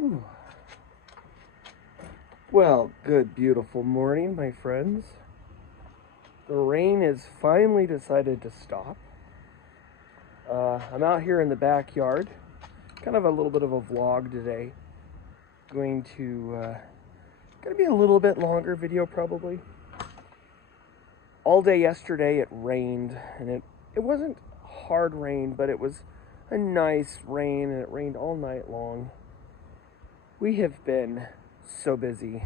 Ooh. Well, good, beautiful morning, my friends. The rain has finally decided to stop. I'm out here in the backyard. Kind of a little bit of a vlog today. Going to be a little bit longer video probably. All day yesterday it rained, and it wasn't hard rain, but it was a nice rain, and it rained all night long. We have been so busy.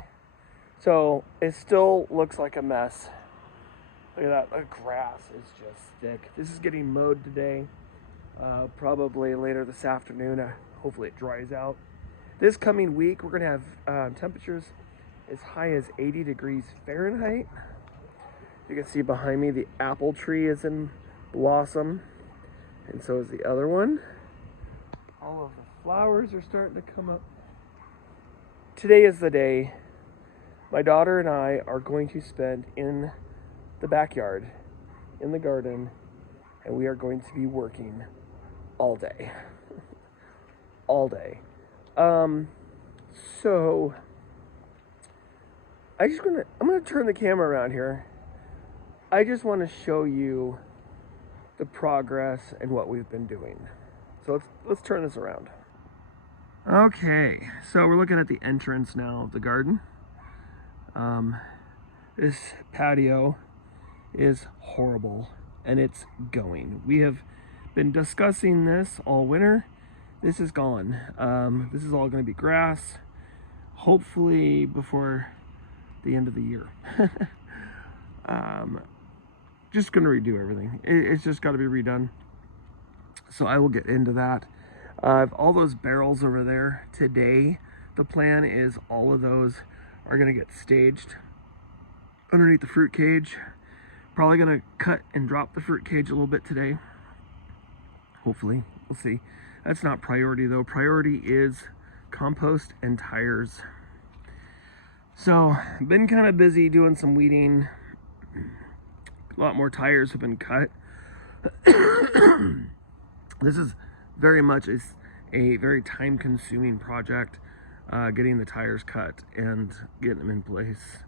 So it still looks like a mess. Look at that, the grass is just thick. This is getting mowed today. Probably later this afternoon. Hopefully it dries out. This coming week, we're gonna have temperatures as high as 80 degrees Fahrenheit. You can see behind me, the apple tree is in blossom, and so is the other one. All of the flowers are starting to come up. Today is the day my daughter and I are going to spend in the backyard, in the garden, and we are going to be working all day. All day. So I'm gonna turn the camera around here. I just want to show you the progress and what we've been doing. So let's turn this around. Okay, so we're looking at the entrance now of the garden. This patio is horrible, and it's going. We have been discussing this all winter. This is gone. This is all going to be grass, hopefully before the end of the year. Just going to redo everything. It's just got to be redone. So I will get into that. All those barrels over there today, the plan is all of those are going to get staged underneath the fruit cage. Probably going to cut and drop the fruit cage a little bit today. Hopefully, we'll see. That's not priority though. Priority is compost and tires. So, been kind of busy doing some weeding. A lot more tires have been cut. This is very much a very time-consuming project, getting the tires cut and getting them in place,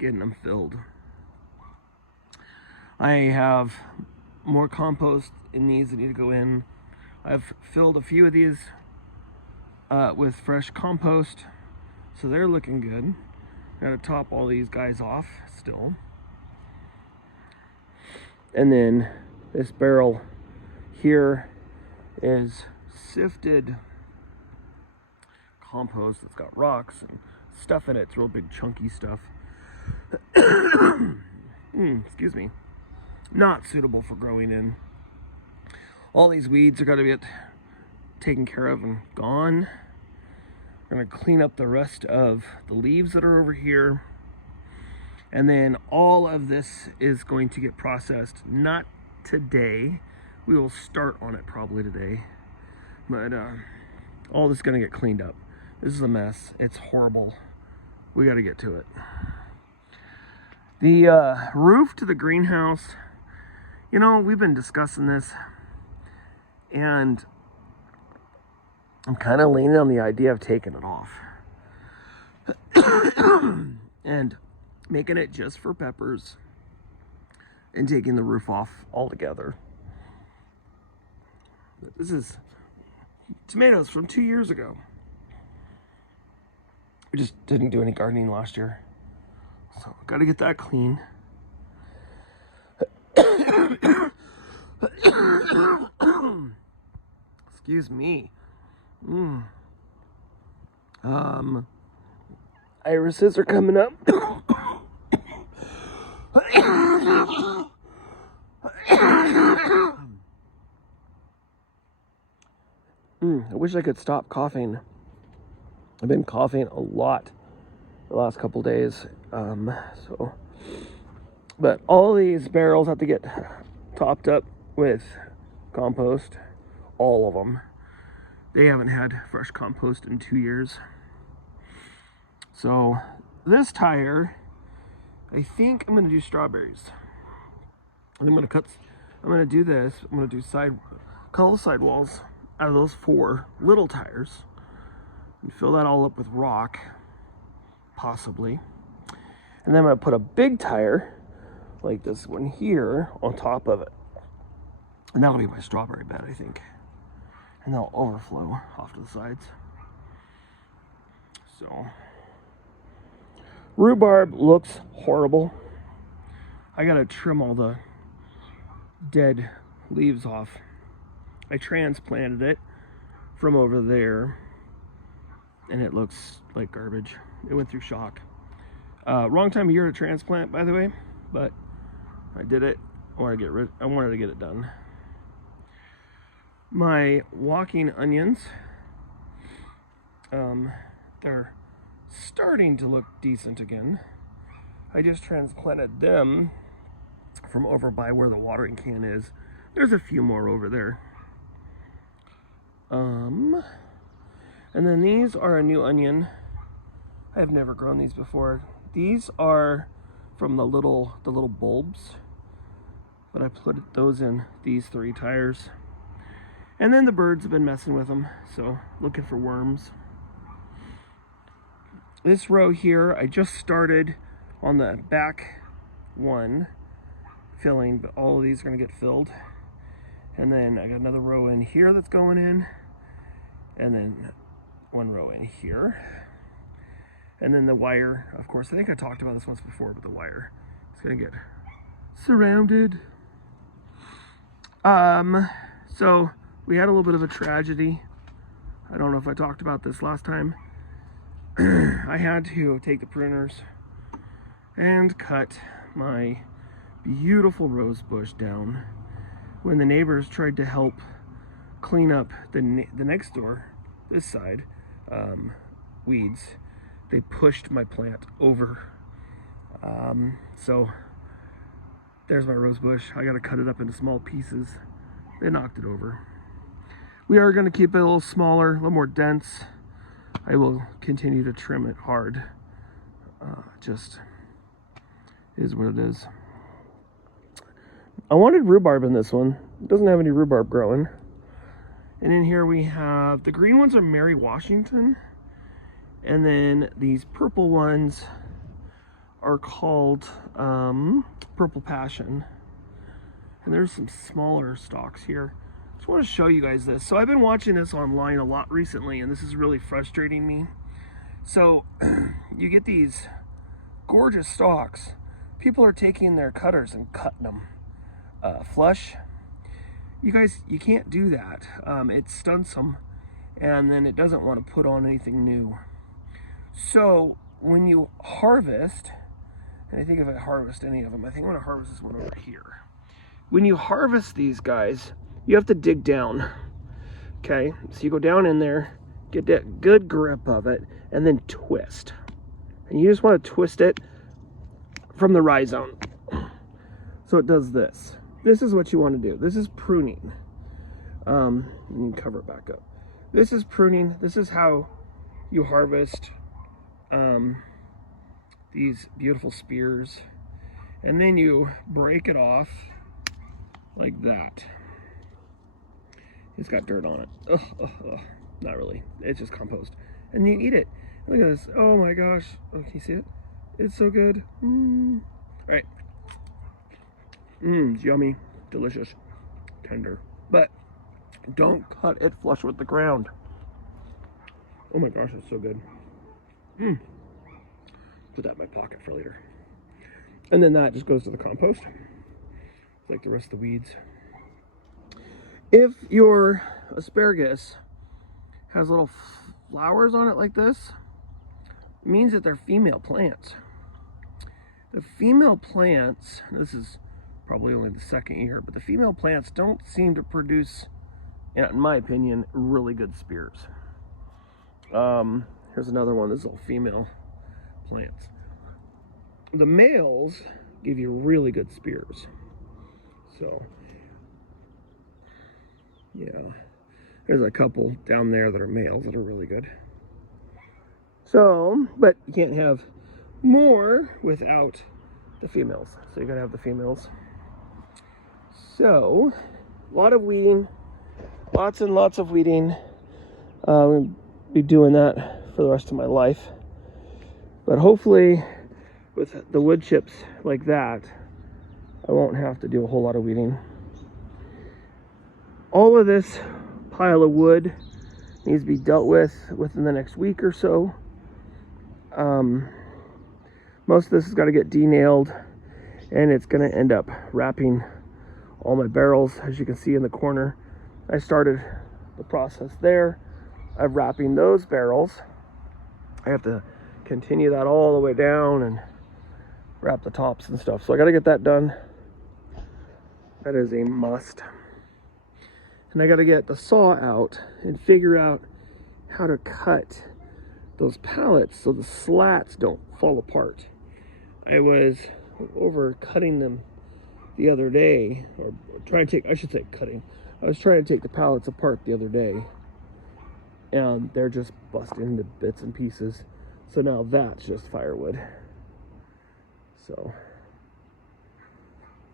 getting them filled. I have more compost in these that need to go in. I've filled a few of these with fresh compost, so they're looking good. Gotta top all these guys off still. And then this barrel here is sifted compost that's got rocks and stuff in it. It's real big chunky stuff. Excuse me. Not suitable for growing in. All these weeds are going to get taken care of and gone. We're going to clean up the rest of the leaves that are over here. And then all of this is going to get processed. Not today. We will start on it probably today. But all this is going to get cleaned up. This is a mess. It's horrible. We got to get to it. The roof to the greenhouse, you know, we've been discussing this, and I'm kind of leaning on the idea of taking it off and making it just for peppers and taking the roof off altogether. This is tomatoes from 2 years ago. We just didn't do any gardening last year, so got to get that clean. Excuse me. Irises are coming up. I wish I could stop coughing. I've been coughing a lot the last couple days. But all these barrels have to get topped up with compost. All of them. They haven't had fresh compost in 2 years. So this tire, I think I'm going to do strawberries. And I'm going to do this. I'm going to do cut all the sidewalls out of those 4 little tires. and fill that all up with rock, possibly. And then I'm gonna put a big tire, like this one here, on top of it. And that'll be my strawberry bed, I think. And they'll overflow off to the sides. So, rhubarb looks horrible. I gotta trim all the dead leaves off. I transplanted it from over there, and it looks like garbage. It went through shock. Wrong time of year to transplant, by the way, but I did it. I wanted to get it done. My walking onions, they're starting to look decent again. I just transplanted them from over by where the watering can is. There's a few more over there. And then these are a new onion. I've never grown these before. These are from the little bulbs, but I put those in these 3 tires. And then the birds have been messing with them, so looking for worms. This row here, I just started on the back one filling, but all of these are gonna get filled. And then I got another row in here that's going in, and then 1 row in here. And then the wire, of course, I think I talked about this once before, but the wire is gonna get surrounded. So we had a little bit of a tragedy. I don't know if I talked about this last time. I had to take the pruners and cut my beautiful rose bush down when the neighbors tried to help clean up the next door, this side, weeds. They pushed my plant over. So there's my rose bush. I gotta cut it up into small pieces. They knocked it over. We are gonna keep it a little smaller, a little more dense. I will continue to trim it hard. Just is what it is. I wanted rhubarb in this one. It doesn't have any rhubarb growing. And in here we have, the green ones are Mary Washington. And then these purple ones are called Purple Passion. And there's some smaller stalks here. Just want to show you guys this. So I've been watching this online a lot recently, and this is really frustrating me. So you get these gorgeous stalks. People are taking their cutters and cutting them flush. You guys, you can't do that. It stunts them, and then it doesn't want to put on anything new. So when you harvest, and I think if I harvest any of them, I think I'm going to harvest this one over here. When you harvest these guys, you have to dig down. Okay, so you go down in there, get that good grip of it, and then twist. And you just want to twist it from the rhizome. So it does this. This is what you want to do. This is pruning. You can cover it back up. This is pruning. This is how you harvest these beautiful spears. And then you break it off like that. It's got dirt on it. Ugh. Not really. It's just compost. And you eat it. Look at this. Oh my gosh. Oh, can you see it? It's so good. All right. It's yummy. Delicious. Tender. But don't cut it flush with the ground. Oh my gosh, it's so good. Put that in my pocket for later. And then that just goes to the compost, like the rest of the weeds. If your asparagus has little flowers on it like this, it means that they're female plants. The female plants, this is probably only the second year, but the female plants don't seem to produce, in my opinion, really good spears. Here's another one. This is all female plants. The males give you really good spears. So, yeah. There's a couple down there that are males that are really good. So, but you can't have more without the females. So you gotta have the females. So, a lot of weeding. Lots and lots of weeding. be doing that for the rest of my life. But hopefully with the wood chips like that, I won't have to do a whole lot of weeding. All of this pile of wood needs to be dealt with within the next week or so. Most of this has got to get de-nailed, and it's going to end up wrapping all my barrels. As you can see in the corner, I started the process there of wrapping those barrels. I have to continue that all the way down and wrap the tops and stuff. So I got to get that done. That is a must. And I got to get the saw out and figure out how to cut those pallets so the slats don't fall apart. I was over cutting them the other day, or trying to take, I should say cutting. I was trying to take the pallets apart the other day, and they're just busting into bits and pieces. So now that's just firewood. So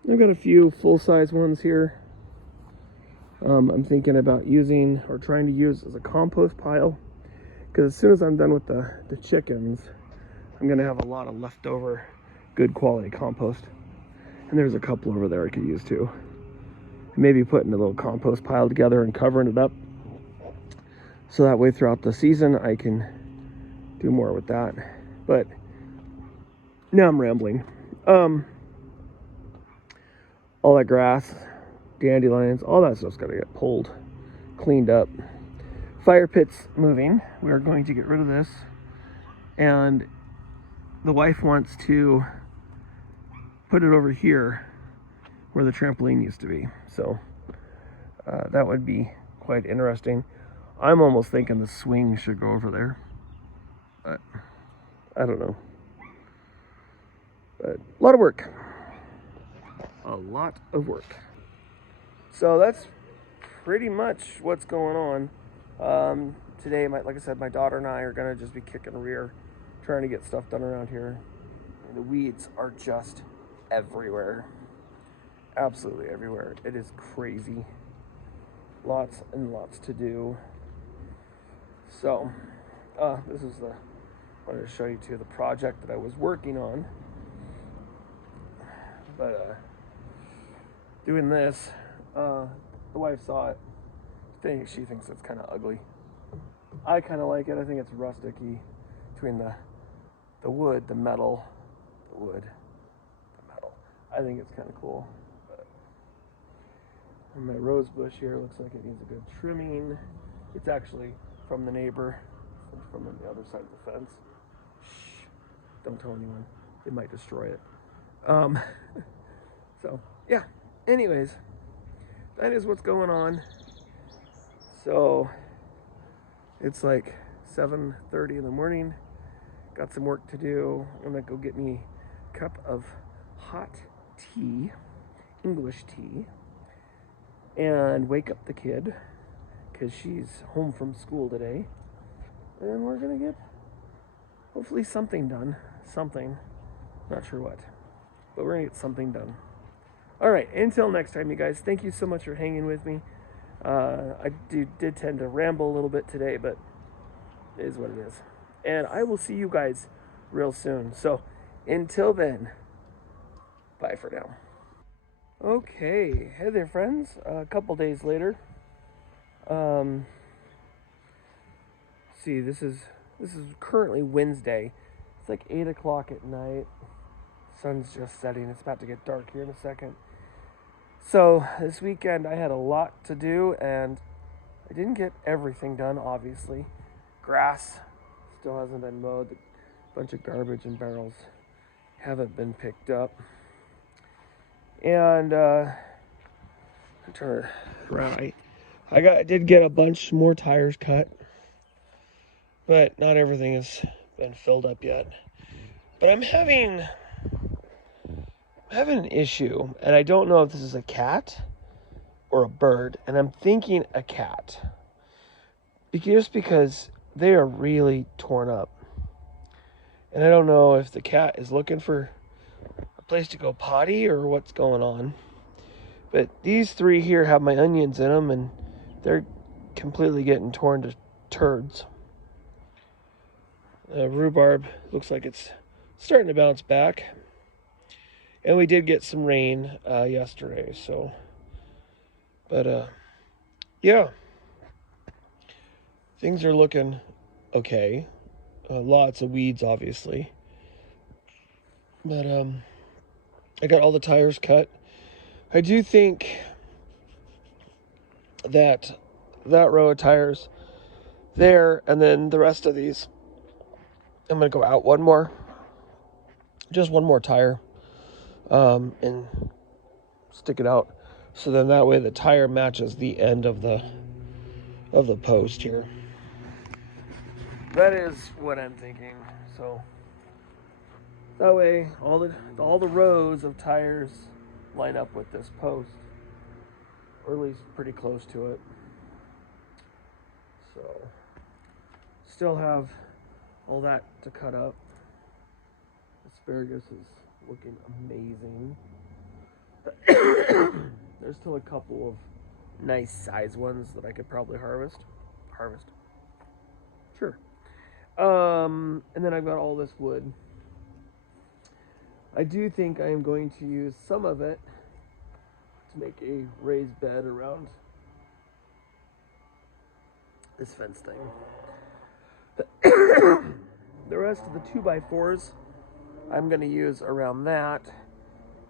I've got a few full-size ones here. I'm thinking about using, or trying to use as a compost pile, because as soon as I'm done with the chickens, I'm gonna have a lot of leftover good quality compost. And there's a couple over there I could use too. Maybe putting a little compost pile together and covering it up, so that way throughout the season I can do more with that. But now I'm rambling. All that grass, dandelions, all that stuff's got to get pulled, cleaned up. Fire pit's moving. We are going to get rid of this, and the wife wants to put it over here where the trampoline used to be. So that would be quite interesting. I'm almost thinking the swing should go over there, but I don't know. But a lot of work. A lot of work. So that's pretty much what's going on. Today, like I said, my daughter and I are gonna just be kicking rear, trying to get stuff done around here. And the weeds are just everywhere. Absolutely everywhere. It is crazy. Lots and lots to do. So, this is I wanted to show you too the project that I was working on. But doing this, the wife saw it. She thinks it's kind of ugly. I kind of like it. I think it's rustic-y between the wood, the metal, the wood, the metal. I think it's kind of cool. But, and my rose bush here looks like it needs a good trimming. It's actually from the neighbor, from the other side of the fence. Shh, don't tell anyone. They might destroy it. So, yeah. Anyways, that is what's going on. So, it's like 7:30 in the morning. Got some work to do. I'm gonna go get me a cup of hot tea, English tea, and wake up the kid, because she's home from school today. And we're gonna get, hopefully, something done. Something. Not sure what. But we're gonna get something done. Alright, until next time, you guys, thank you so much for hanging with me. I did tend to ramble a little bit today, but it is what it is. And I will see you guys real soon. So, until then, bye for now. Okay, hey there, friends. A couple days later. See, this is currently Wednesday. It's like 8 o'clock at night. Sun's just setting. It's about to get dark here in a second. So this weekend I had a lot to do, and I didn't get everything done, obviously. Grass still hasn't been mowed. A bunch of garbage and barrels haven't been picked up. And I'm trying to around. I did get a bunch more tires cut, but not everything has been filled up yet. But I'm having an issue, and I don't know if this is a cat or a bird, and I'm thinking a cat, just because they are really torn up, and I don't know if the cat is looking for a place to go potty or what's going on. But these three here have my onions in them, and they're completely getting torn to turds. Rhubarb looks like it's starting to bounce back. And we did get some rain yesterday, so. But, yeah. Things are looking okay. Lots of weeds, obviously. But, I got all the tires cut. I do think that row of tires there, and then the rest of these, I'm going to go out one more. Just one more tire. And stick it out. So then that way the tire matches the end of the post here. That is what I'm thinking. So that way all the rows of tires line up with this post, or at least pretty close to it. So still have all that to cut up. Asparagus is looking amazing. There's still a couple of nice size ones that I could probably harvest. Sure. And then I've got all this wood. I do think I am going to use some of it to make a raised bed around this fence thing. The rest of the 2x4s I'm going to use around that.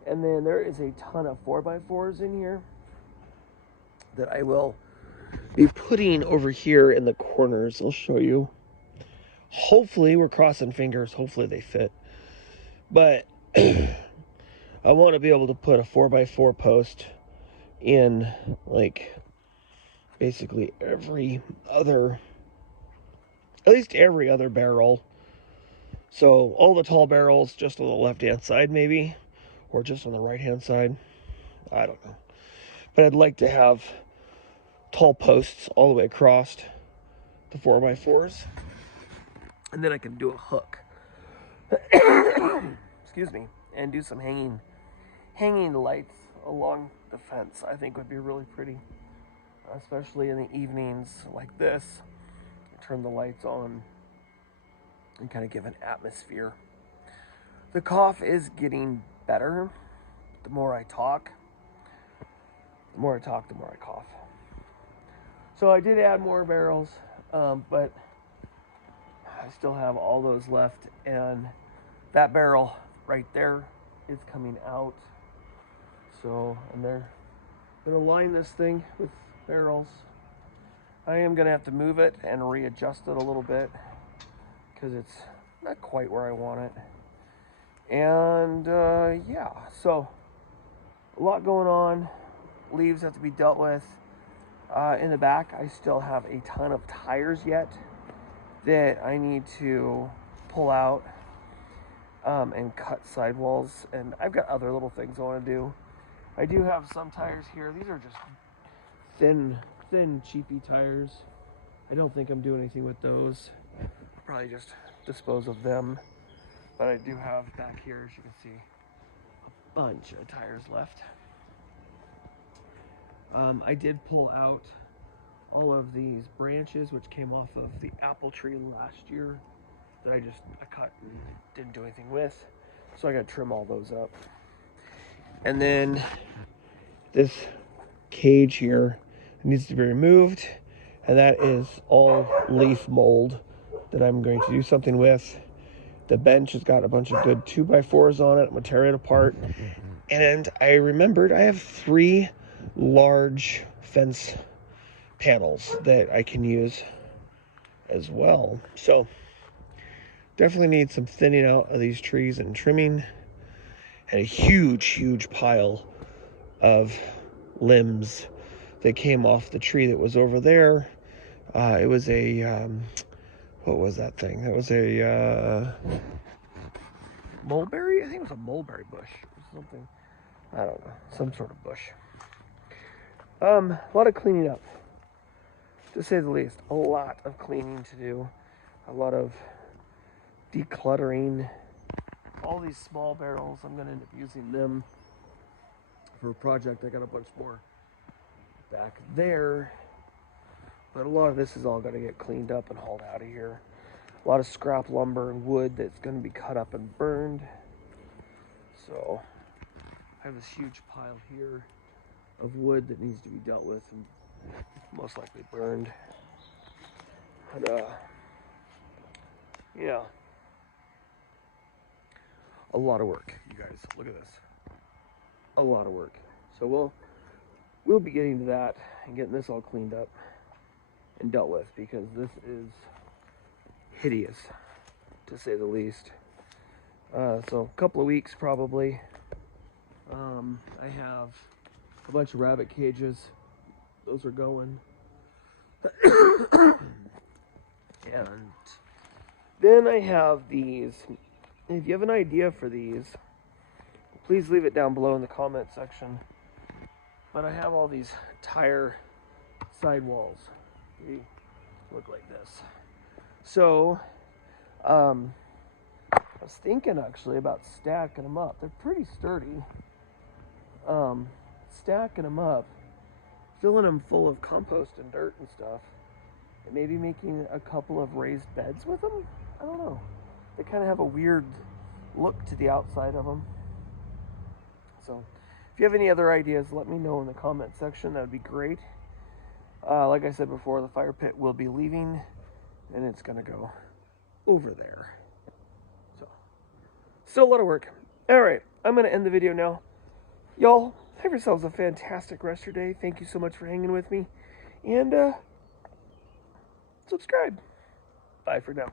And then there is a ton of 4x4s in here that I will be putting over here in the corners. I'll show you. Hopefully, we're crossing fingers. Hopefully they fit. But I want to be able to put a 4x4 post in, like, basically at least every other barrel. So all the tall barrels just on the left-hand side maybe, or just on the right-hand side. I don't know. But I'd like to have tall posts all the way across the 4x4s. And then I can do a hook. Excuse me. And do some hanging lights along the fence. I think would be really pretty. Especially in the evenings like this. Turn the lights on and kind of give an atmosphere. The cough is getting better. The more I talk, the more I cough. So I did add more barrels, but I still have all those left, and that barrel right there is coming out. So, and they're gonna line this thing with barrels. I am gonna have to move it and readjust it a little bit because it's not quite where I want it. And yeah, so a lot going on. Leaves have to be dealt with. In the back, I still have a ton of tires yet that I need to pull out and cut sidewalls. And I've got other little things I want to do. I do have some tires here. These are just thin, cheapy tires. I don't think I'm doing anything with those. I'll probably just dispose of them. But I do have back here, as you can see, a bunch of tires left. I did pull out all of these branches which came off of the apple tree last year that I cut and didn't do anything with. So I got to trim all those up. And then this cage here needs to be removed, and that is all leaf mold that I'm going to do something with. The bench has got a bunch of good 2x4s on it. I'm going to tear it apart. And I remembered I have 3 large fence panels that I can use as well. So definitely need some thinning out of these trees and trimming, and a huge pile of limbs that came off the tree that was over there. It was a what was that thing? That was a mulberry? I think it was a mulberry bush or something. I don't know, some sort of bush. A lot of cleaning up, to say the least. A lot of cleaning to do. A lot of decluttering. All these small barrels, I'm going to end up using them for a project. I got a bunch more back there. But a lot of this is all going to get cleaned up and hauled out of here. a lot of scrap lumber and wood that's going to be cut up and burned. So I have this huge pile here of wood that needs to be dealt with and most likely burned. But yeah, a lot of work, you guys. Look at this, a lot of work. So we'll be getting to that and getting this all cleaned up and dealt with, because this is hideous, to say the least. So a couple of weeks probably. I have a bunch of rabbit cages. Those are going. And then I have these. If you have an idea for these, please leave it down below in the comment section. But I have all these tire sidewalls. They look like this. So, I was thinking actually about stacking them up. They're pretty sturdy. Stacking them up, filling them full of compost and dirt and stuff, and maybe making a couple of raised beds with them. I don't know. They kind of have a weird look to the outside of them. So if you have any other ideas, let me know in the comment section. That would be great. Like I said before, the fire pit will be leaving, and it's going to go over there. So still a lot of work. All right, I'm going to end the video now. Y'all, have yourselves a fantastic rest of your day. Thank you so much for hanging with me. And subscribe. Bye for now.